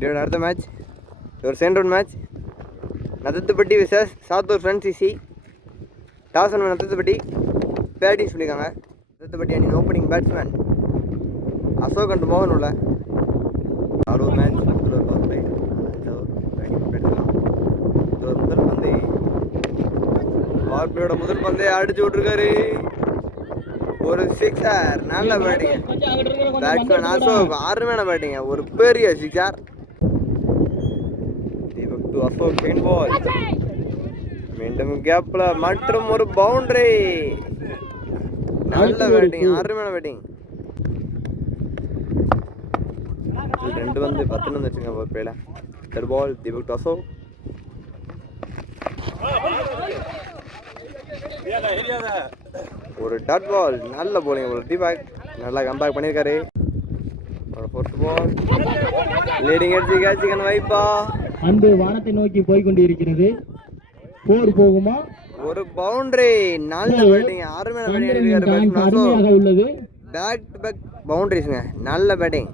David அடுத்த match ஒரு second round match Nathathupatti versus Sattur friends toss won Nathathupatti batting சொல்லியிருக்காங்க நத்தத்துப்பட்டி அணியின் opening batsman Ashok and மோகன் உள்ள. அறுபது மேட்ச் முதல் பந்து. முதல் பந்தை. பார்ப்பியோட முதல் பந்தை அடிச்சு விட்டுருக்காரு. ஒரு சிக்ஸர் நல்ல பேட்டிங் பேட்ஸ்மேன் அசோக். ஆறுமையான பேட்டிங்க ஒரு பெரிய சிக்ஸர் தீபக் டு அசோக் பெயின் பால் மீண்டும் கேப்ல மற்றும் ஒரு பவுண்டரி நல்ல பேட்டிங் அருமையான பேட்டிங் ரெண்டு வந்து பத்து வந்து வச்சுங்க ஒரு பேல third ball Deepak to Ashok ஒரு டாட் பால் நல்ல போலிங் ஒரு தீபக் நல்லா கம்பேக் பண்ணியிருக்காரு. ஒரு ஃபோர்த் பால் லீடிங் எடுத்து கேட்சிக்கணும் வைப்பா அன்பு வானத்தை நோக்கி போய் கொண்டிருக்கிறது போர் போகுமா? ஒரு பவுண்டரி நல்ல பேட்டிங் அருமையான உள்ளது. பேக் டு பேக் பவுண்டரிஸ்ங்க நல்ல பேட்டிங்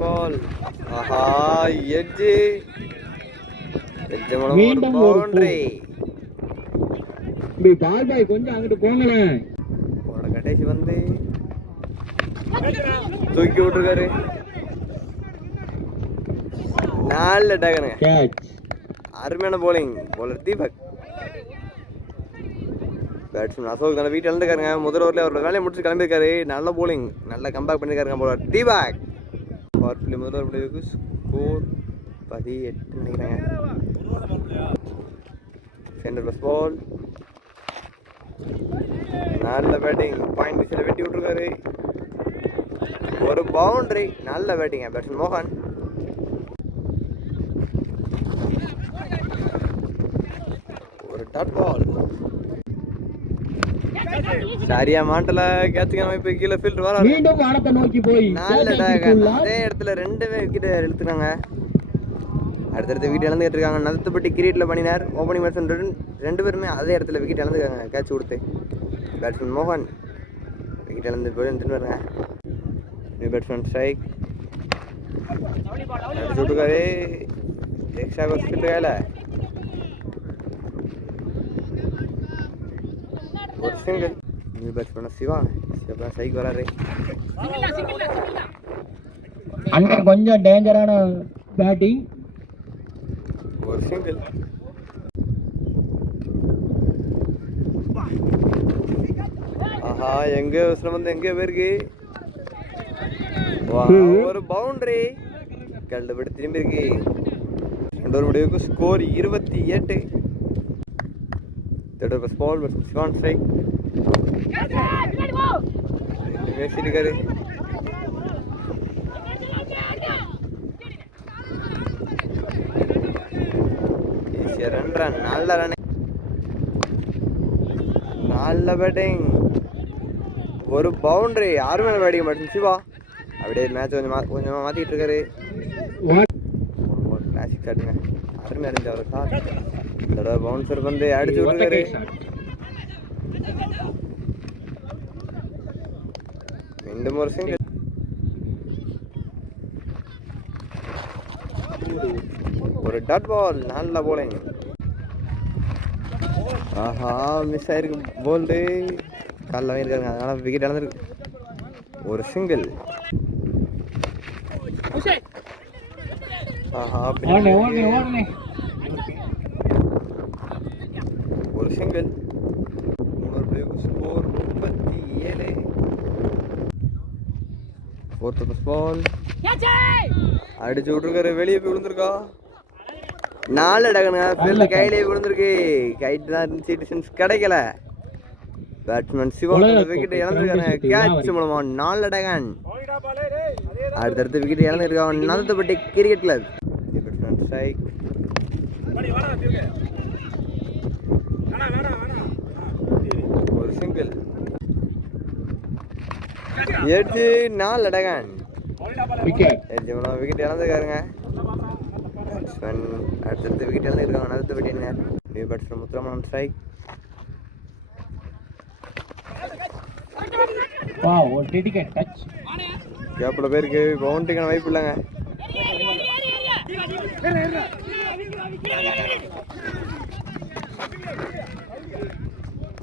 பால் ஆஹா எட்ஜி எட்ஜ் மீண்டும் பவுண்டரி பால் பாய் கொஞ்சம் அங்கிட்டு போங்களேன். கடைசி வந்து தூக்கி விட்டுருக்காரு. நல்ல டகனுங்க அருமையான bowling bowler Deepak. Batsman Ashok நல்ல வீட்டு இழந்துக்காருங்க முதல் ஓவரில் அவரோட வேலையை முடிச்சு கிளம்பியிருக்காரு. நல்ல போலிங் நல்ல கம்பேக் பண்ணியிருக்காருங்க போலர் தீபக். பவர் பிள்ளை முதல் ஓவர் முடிவுக்கு ஸ்கோர் பதினெட்டு நினைக்கிறேங்க சென்டர் பஸ் பால் நல்ல பேட்டிங் பாயிண்ட் பிச்சில் வெட்டி விட்டுருக்காரு. ஒரு பவுண்டரி நல்ல பேட்டிங்க பேட்ஸ்மேன் மோகன்? ஒரு டாட் பால் சரியா மாட்டல கேட்சுக்காம இப்ப கீழே ஃபீல்டர் வர மீண்டும் வானத்தை நோக்கி போய் நல்ல கேட்ச் டேக் அடித்துள்ளார். அதே இடத்துல ரெண்டுமே விக்கெட் இழுத்துறாங்க அடுத்தடுத்த விக்கெட் இழந்துட்டு இருக்காங்க. நடுத்துப்பட்டி கிரீட்ல பண்ணினார். ஓப்பனிங் பேட்ஸ்மேன் ரெண்டு பேருமே அதே இடத்துல விக்கெட் இழந்துருக்காங்க. கேட்ச் கொடுத்து. பேட்ஸ்மேன் மோகன் விக்கெட் இழந்து போய் திரும்ப வருங்க நியூ பேட்ஸ்மேன் ஸ்ட்ரைக் அடிச்சு விட்டுருக்காரு எக்ஸ்ட்ரா கோஸ் ஃபீல்டு வேலை ஒரு single new batsman Siva Siva strike வராரு அண்ணன் கொஞ்சம் டேஞ்சரான பேட்டிங் ஒரு சிங்கிள் ஆஹா எங்க அவசரம் வந்து எங்க போயிருக்கு வா, ஒரு பவுண்டரி கண்டுபிடி திரும்பி இருக்கு ரெண்டு முடிவுக்கு ஸ்கோர் இருபத்தி எட்டு. தேர்ட் பஸ் பால் வர்சஸ் சிவான் ஸ்ட்ரைக் பேசியிருக்காரு ரன் ரன் நல்ல ரன் நல்ல பேட்டிங் ஒரு பவுண்டரி யாரும் மேலே பேட்டிங் மாட்டேன் சிவா. அப்படியே மேட்ச் கொஞ்சம் மா கொஞ்சமாக மாற்றிட்டு இருக்காரு கிளாசிக் ஷாட்டுங்க அருமை இருந்துச்சு அவர் ஷாட் இந்த பவுன்சர் வந்து அடிச்சு விட்டுருக்காரு. மீண்டும் ஒரு சிங்கிள் ஒரு டாட் பால் நல்ல போலிங் ஆஹா மிஸ் ஆயிருக்கு போல்டு காலில் வாங்கியிருக்காங்க அதனால் விக்கெட் இழந்திருக்கு. ஒரு சிங்கிள் ஓடனே ஓடனே ஓடனே ஒரு சிங்கிள் மூணு பிளேக்கு ஸ்கோர் முப்பத்தி ஏழு. ஃபோர்த்து பஸ் பால் அடிச்சு விட்ருக்காரு வெளியே போய் விழுந்திருக்கா? நாலு டகனுங்க ஃபீல்டில் கையிலேயே விழுந்திருக்கு. கைட்டு தான் இருந்துச்சு டிஸ்டன்ஸ் கிடைக்கல. பேட்ஸ்மேன் சிவா விக்கெட் இழந்திருக்காங்க கேட்ச் மூலமா நாலு டகன் அடுத்தடுத்து wicket இழந்திருக்காங்க Nanthapatti cricket club batsman strike ஒரு சிங்கிள் எட்ஜு நாலு அடகான். விக்கெட். எட்ஜு மூலம் விக்கெட் இழந்துருக்காருங்க அடுத்தடுத்து விக்கெட் இழந்துருக்காங்க அடுத்த wicket new batsman Muthuraman strike கேப்பில் பேருக்கு பவுண்டரிக்கான வாய்ப்பு இல்லைங்க.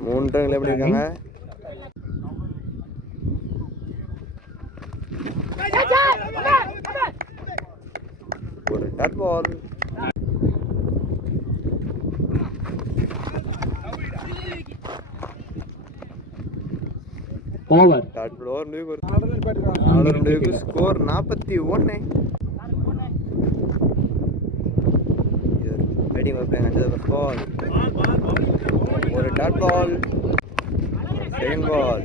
மூணு எப்படி இருக்காங்க? ஒரு dot ball over dot over முடிவுக்கு ஸ்கோர் நாற்பத்தி ஒன்று பேட்டிங் வைப்பாங்க அஞ்சு பால் ஒரு டாட் பால் செகண்ட் பால்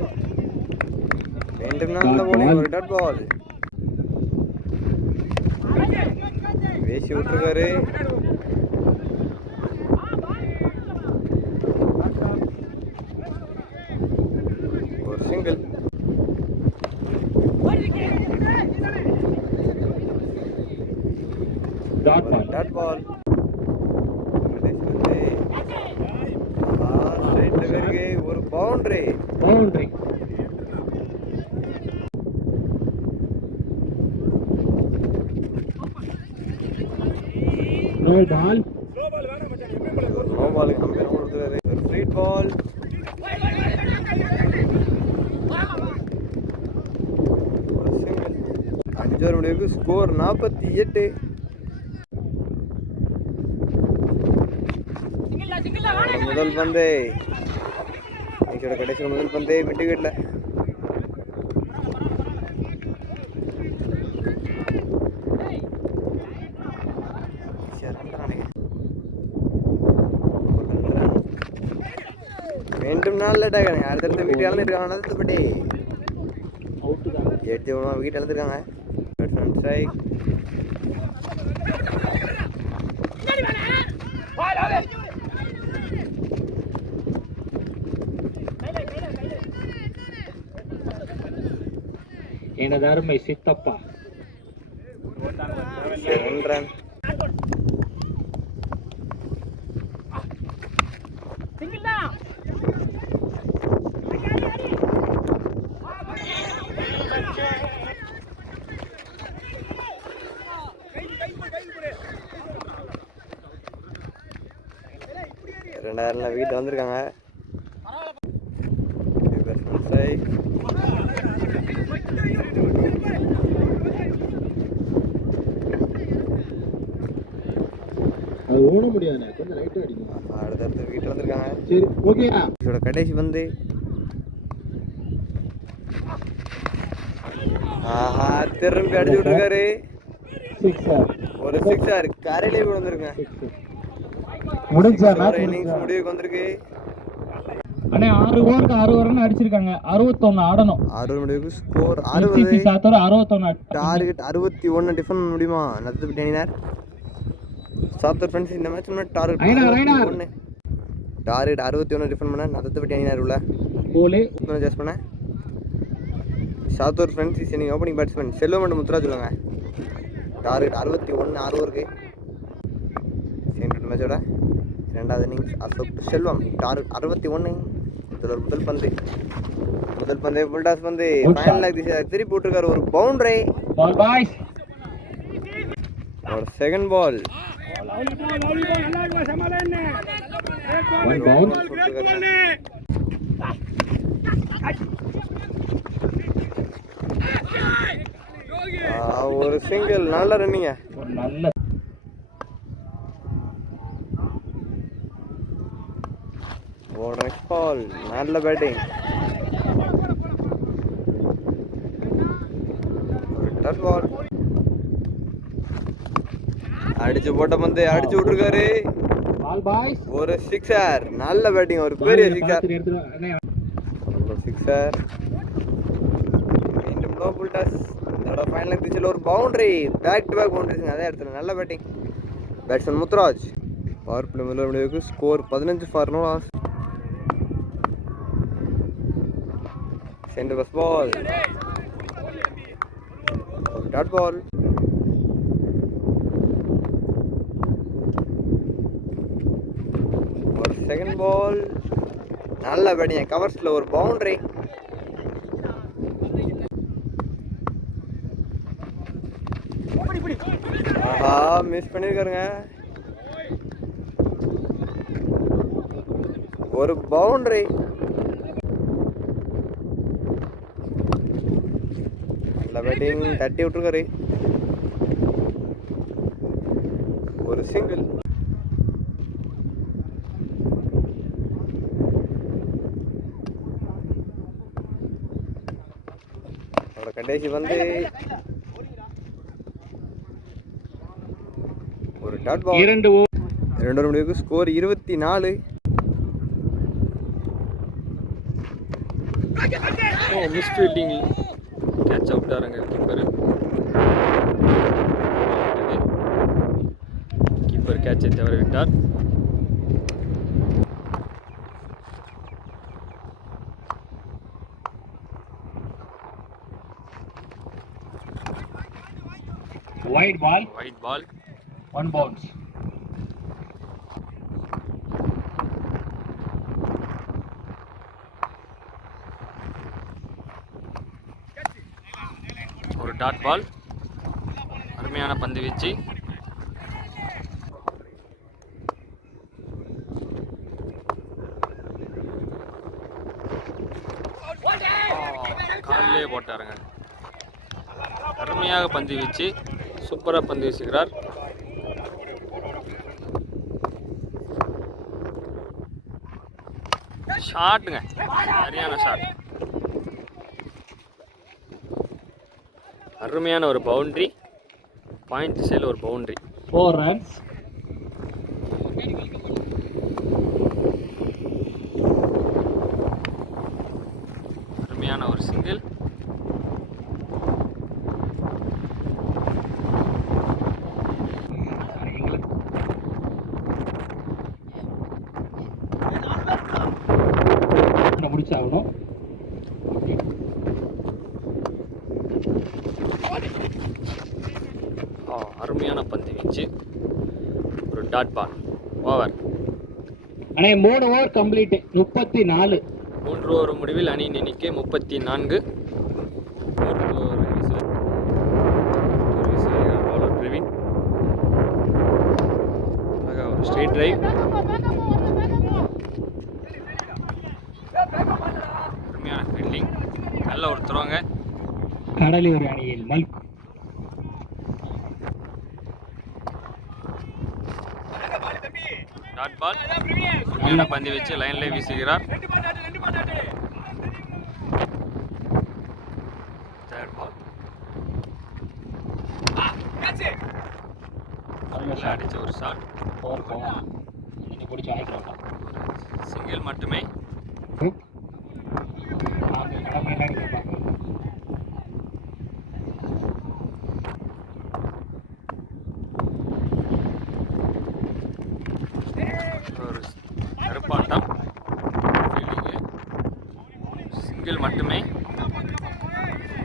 ரெண்டு போலிங் ஒரு டாட் பால் வேசி விட்டுருக்காரு ஒரு single dot ball dot ball பேருக்கு ஒரு boundary. Boundary. No ball. No பாலுங்க நம்ம என்ன ஒரு ஸ்ட்ரீட் பால் ஒரு சிங்கிள் அஞ்சு முடிவுக்கு ஸ்கோர் நாற்பத்தி எட்டு முதல் பந்து. இன்னைக்கோட கடைசி முதல் பந்து விட்டு வீட்டில் மீண்டும் நாள் லேட் ஆகிறாங்க அடுத்தடுத்த வீட்டு இழந்துருக்காங்க அடுத்தபடி மூணு வீட்டு இழந்துருக்காங்க எனது அருமை சித்தப்பா செவன் ரன் ரெண்டாயிரம்ல வீட்டில் வந்திருக்காங்க ஸ்ட்ரைக் அது ஓட முடியாதுண்ணே கொஞ்சம் லைட்டாக அடிக்கும் அடுத்தடுத்து வீட்டில் வந்திருக்காங்க. சரி ஓகேயா இதோட கடைசி வந்து ஆஹா திரும்பி அடிச்சு விட்டுருக்காரு. ஒரு சிக்ஸார் கரையிலே கூட வந்திருக்கேன் முடிஞ்சா இன்னிங்ஸ் முடிவுக்கு வந்திருக்கு. அண்ணே ஆறு ஓவருக்கு ஓவர்னு அடிச்சிருக்காங்க. அறுபத்தொன்னு ஆடணும். அறுபது முடிவுக்கு ஸ்கோர் அறுபது. அறுபத்தொன்னு டார்கெட் அறுபத்தி ஒன்று டிஃபன் முடியுமா? நத்து டெனினார் சாத்தூர் ஃப்ரெண்ட்ஸ் இந்த மேட்ச் டார்கெட் ஐநார், ஐநார். ஒன்று டார்கெட் அறுபத்தி ஒன்று டிஃபன் பண்ண நத்து டெனினார் உள்ள போலே ஜஸ்ட் பண்ண. Sattur friends is inning opening batsman Selvam மற்றும் முத்துராஜ் சொல்லுங்க. டார்கெட் அறுபத்தி ஒன்று ஆறு ஓவருக்கு சென்ட்ரல் மேட்சோட இரண்டாவது இன்னிங்ஸ் அசோக் செல்வம். டார்கெட் அறுபத்தி ஒன்று இதில் ஒரு முதல் பந்து. முதல் பந்து ஃபுல் டாஸ் பந்து. Good shot. ஃபைனல் திருப்பி போட்டிருக்காரு ஒரு பவுண்டரி ஒரு செகண்ட் பால் ஒன் பவுன் ஒரு சிங்கிள் நல்ல ரன்னிங்க ஒரு நல்ல ஒரு நெக்ஸ்ட் பால் நல்ல பேட்டிங் டட் பால் அடிச்சு போட்ட பந்து அடிச்சு விட்டுருக்காரு. பால் ஒரு சிக்ஸர் நல்ல பேட்டிங் ஒரு பெரிய சிக்ஸர் சிக்ஸர் மீண்டும் நோ ஃபுல் டஸ் இதோட ஃபைனல் திச்சில் ஒரு பவுண்டரி பேக் டு பேக் பவுண்டரிஸுங்க அதே இடத்துல நல்ல batting batsman Muthuraj. Power play முதல் முடிவுக்கு ஸ்கோர் பதினஞ்சு ஃபார் நோ லாஸ் சென்டர் பஸ் பால் டாட் பால் நல்ல பணியை கவர்ஸில் ஒரு பவுண்ட்ரி ஆஹா மிஸ் பண்ணியிருக்காருங்க ஒரு பவுண்ட்ரி நல்ல பேட்டிங் தட்டி விட்டுருக்காரு. ஒரு சிங்கிள் கடைசி வந்து ஒரு டாட் பால் இரண்டு ஓ- ரெண்டு முடிவுக்கு ஸ்கோர் இருபத்தி நாலு. ஓ மிஸ் ஃபீல்டிங் கேட்ச் அவுட்டாருங்க கீப்பர் கீப்பர் கேட்சை தவற விட்டார் wide ball, wide ball one bounce. ஒரு டாட் பால் அருமையான பந்து வீச்சு. காலிலே போட்டாருங்க. அருமையாக பந்து வீச்சு. சூப்பராக பந்து வீசுகிறார். ஷாட்டுங்க. சரியான ஷாட். அருமையான ஒரு பவுண்ட்ரி. பாயிண்ட் சைடில் ஒரு பவுண்ட்ரி. ஃபோர் ரன்ஸ் அருமையான ஒரு சிங்கிள் முடிச்சாகணும் ஆ, அருமையான பந்து வீச்சு. ஒரு டாட் பால் ஓவர் அண்ணே மூணு ஓவர் கம்ப்ளீட் முப்பத்தி நாலு மூன்று ஓவர் முடிவில் அணியின் எண்ணிக்கை முப்பத்தி நான்கு பிரவீன் ஒரு ஸ்ட்ரெயிட் டிரைவ் அருமையான ஃபீல்டிங் நல்ல ஒரு த்ரோங்க கடலூர் அணியில் மல் டாட் பால் நல்ல பந்து வச்சு லைன்ல வீசுகிறார் தேர்ட் பால் அடிச்ச ஒரு ஷாட் ஃபோர் போவோம் இன்னைக்கு பிடிச்சி வாங்கிக்கலாம் சிங்கிள் மட்டுமே நாங்கள் இடம் முன்னாடி போய் பார்க்கலாம். ஒரு கருப்பாட்டம் ஃபீல்டிங்கு சிங்கிள் மட்டுமே.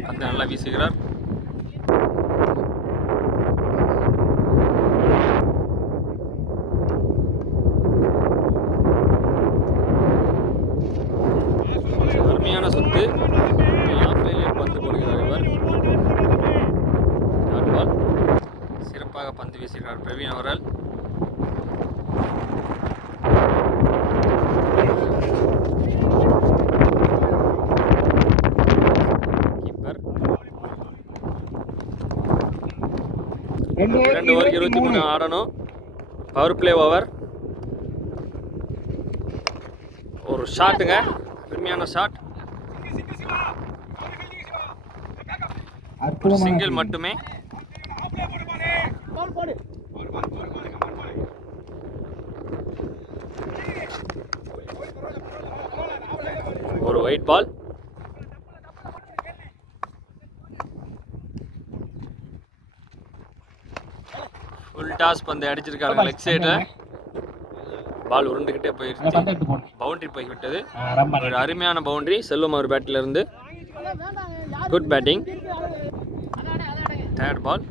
அந்த நல்லா வீசுகிறார் அருமையான சுத்து ஆஃப் லைனில் பந்து போடுகிறார் இவர் டாட் பால் சிறப்பாக பந்து வீசுகிறார் பிரவீன் அவர்கள் கீப்பர் ரெண்டு ஓவர் இருபத்தி மூணு ஆடணும். பவர் பிளே ஓவர் ஒரு ஷாட்டுங்க அருமையான ஷாட் சிங்கிள். மட்டுமே. ஒரு ஒயிட் பால் ஃபுல் டாஸ் பந்து அடிச்சிருக்காங்க லெக் சைடில் பால் உருண்டுக்கிட்டே அந்த போயிருச்சு. பவுண்டரி போய்விட்டது ஒரு அருமையான பவுண்டரி செல்வம் அவர் பேட்டில் இருந்து. குட் பேட்டிங் தேர்ட் பால்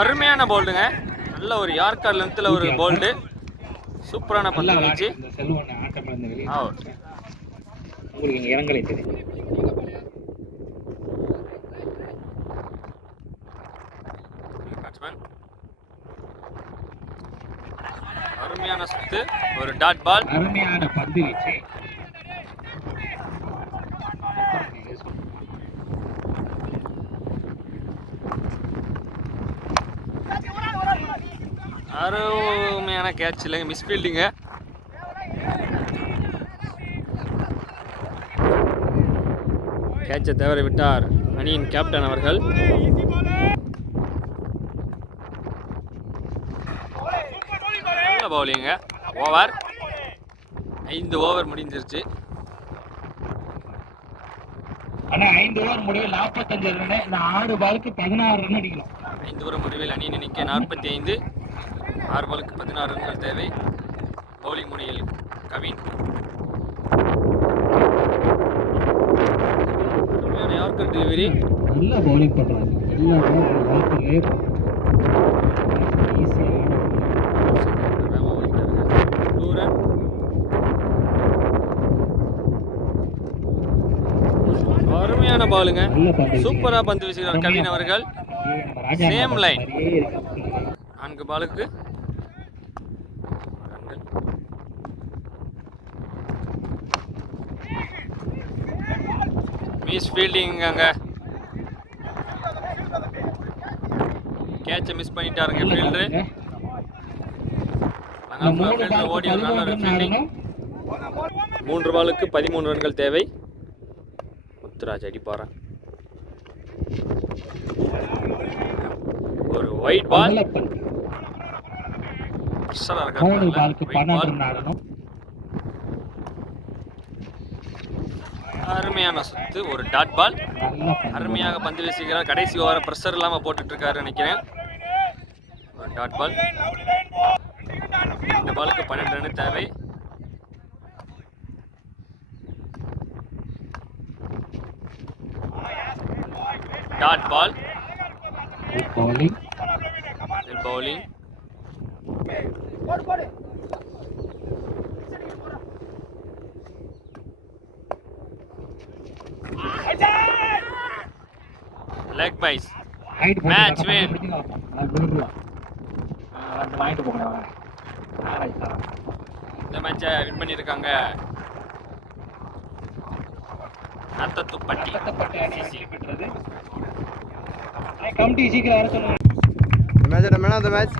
அருமையான போல்டுங்க நல்ல ஒரு யார்கர் லென்த்தில் ஒரு போல்டு சூப்பரான பந்து அவுட் உங்களுக்கு இறங்கலை தெரியும். பேட்ஸ்மேன் அருமையான சுத்து ஒரு டாட் பால் அருமையான பந்து வீச்சு அருமையான கேட்ச் இல்லைங்க மிஸ் ஃபீல்டிங்க கேட்சை தவற விட்டார் அணியின் கேப்டன் அவர்கள் நல்ல பவுலிங்க. ஓவர் ஐந்து ஓவர் முடிஞ்சிருச்சு. ஆனா ஐந்து ஓவர் முடிவில் நாற்பத்தஞ்சு ரன் இந்த ஆறு பாலுக்கு பதினாறு ரன் அடிக்கலாம் ஐந்து ஓவர் முடிவில் அணியின் எண்ணிக்கை நாற்பத்தி ஐந்து ஆறு பாலுக்கு பதினாறு ரன்கள் தேவை. பவுலிங் முனையில் கவின். யார்கர் டெலிவரி நல்லா பவுலிங் எல்லா வாழ்க்கையிலே டூ ரன் அருமையான பாலுங்க. நல்ல பந்து சூப்பரா பந்து வீசுகிறார் கவின் அவர்கள். line. லைன் நான்கு பாலுக்கு. மிஸ் ஃபீல்டிங் அங்க. கேட்சை மிஸ் பண்ணிட்டாருங்க ஃபீல்டரு ஓடி ஒரு நல்ல ஒரு ஃபீல்டிங் மூன்று பாலுக்கு பதிமூணு ரன்கள் தேவை. முத்துராஜ் அடிப்பாரா ஒரு ஒயிட் பால் அருமையான சுத்து ஒரு டாட் பால். அருமையாக பந்து வீசுகிறார் கடைசி ஓவர ப்ரெஷர் இல்லாம போட்டுட்டு இருக்காரு நினைக்கிறேன். டாட் பால் இந்த பாலுக்கு பன்னெண்டு ரன் தேவை dot ball Good bowling. Bowling leg byes Height போட்டு Match கட்ட win. பிடிச்சு பார்ப்போம். அது நூறு ரூபா. ஆ, வந்து வாங்கிட்டு போங்க வாங்க. ஆ, right தான். இந்த மேட்சை வின் பண்ணியிருக்காங்க. நத்தத்துப்பட்டி. கட்டப்பட்ட அணி வெற்றி பெற்றது. கமிட்டி சீக்கிரம் வர சொல்லுங்க இந்த மேட்சோட மேன் ஆஃப் த மேட்ச்